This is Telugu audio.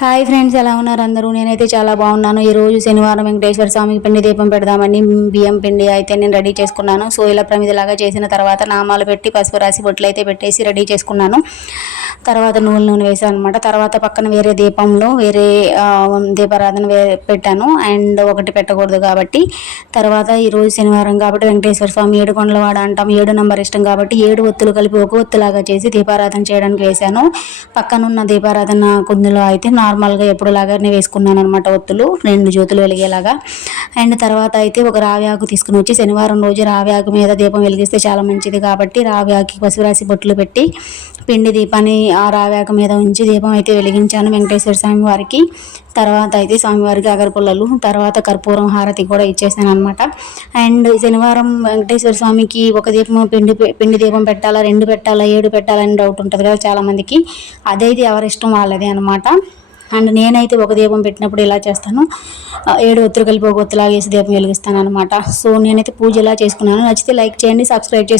హాయ్ ఫ్రెండ్స్, ఎలా ఉన్నారు అందరూ? నేనైతే చాలా బాగున్నాను. ఈరోజు శనివారం వెంకటేశ్వర స్వామికి పిండి దీపం పెడదామని బియ్యం పిండి అయితే నేను రెడీ చేసుకున్నాను. సో ఇలా ప్రమిదిలాగా చేసిన తర్వాత నామాలు పెట్టి పసుపు రాసి బొట్లు అయితే పెట్టేసి రెడీ చేసుకున్నాను. తర్వాత నూనె వేసాను అనమాట. తర్వాత పక్కన వేరే దీపంలో వేరే దీపారాధన పెట్టాను. అండ్ ఒకటి పెట్టకూడదు కాబట్టి తర్వాత ఈరోజు శనివారం కాబట్టి వెంకటేశ్వర స్వామి 7 కొండల వాడ అంటాం, 7 నంబర్ ఇష్టం కాబట్టి 7 ఒత్తులు కలిపి ఒక ఒత్తులాగా చేసి దీపారాధన చేయడానికి వేశాను. పక్కనున్న దీపారాధన కుందులో అయితే నార్మల్గా ఎప్పుడులాగానే వేసుకున్నాను అనమాట, ఒత్తులు 2 జ్యోతులు వెలిగేలాగా. అండ్ తర్వాత అయితే ఒక రావి ఆకు తీసుకుని వచ్చి శనివారం రోజు రావి ఆకు మీద దీపం వెలిగిస్తే చాలా మంచిది కాబట్టి రావి ఆకు పసుపు రాసి బొట్లు పెట్టి పిండి దీపాన్ని ఆ రావి ఆకు మీద ఉంచి దీపం అయితే వెలిగించాను వెంకటేశ్వర స్వామి వారికి. తర్వాత అయితే స్వామివారికి అగరపుల్లలు, తర్వాత కర్పూరం హారతి కూడా ఇచ్చేసాను అనమాట. అండ్ శనివారం వెంకటేశ్వర స్వామికి ఒక దీపం పిండి దీపం పెట్టాలా, 2 పెట్టాలా, 7 పెట్టాలని డౌట్ ఉంటుంది కదా చాలామందికి. అదైతే ఎవరిష్టం వాళ్ళదే అనమాట. అండ్ నేనైతే ఒక దీపం పెట్టినప్పుడు ఇలా చేస్తాను, 7 ఒత్తులు కలిపి ఒక ఒత్తులాగేసి దీపం వెలిగిస్తాను అనమాట. సో నేనైతే పూజ ఇలా చేసుకున్నాను. నచ్చితే లైక్ చేయండి, సబ్స్క్రైబ్ చేసి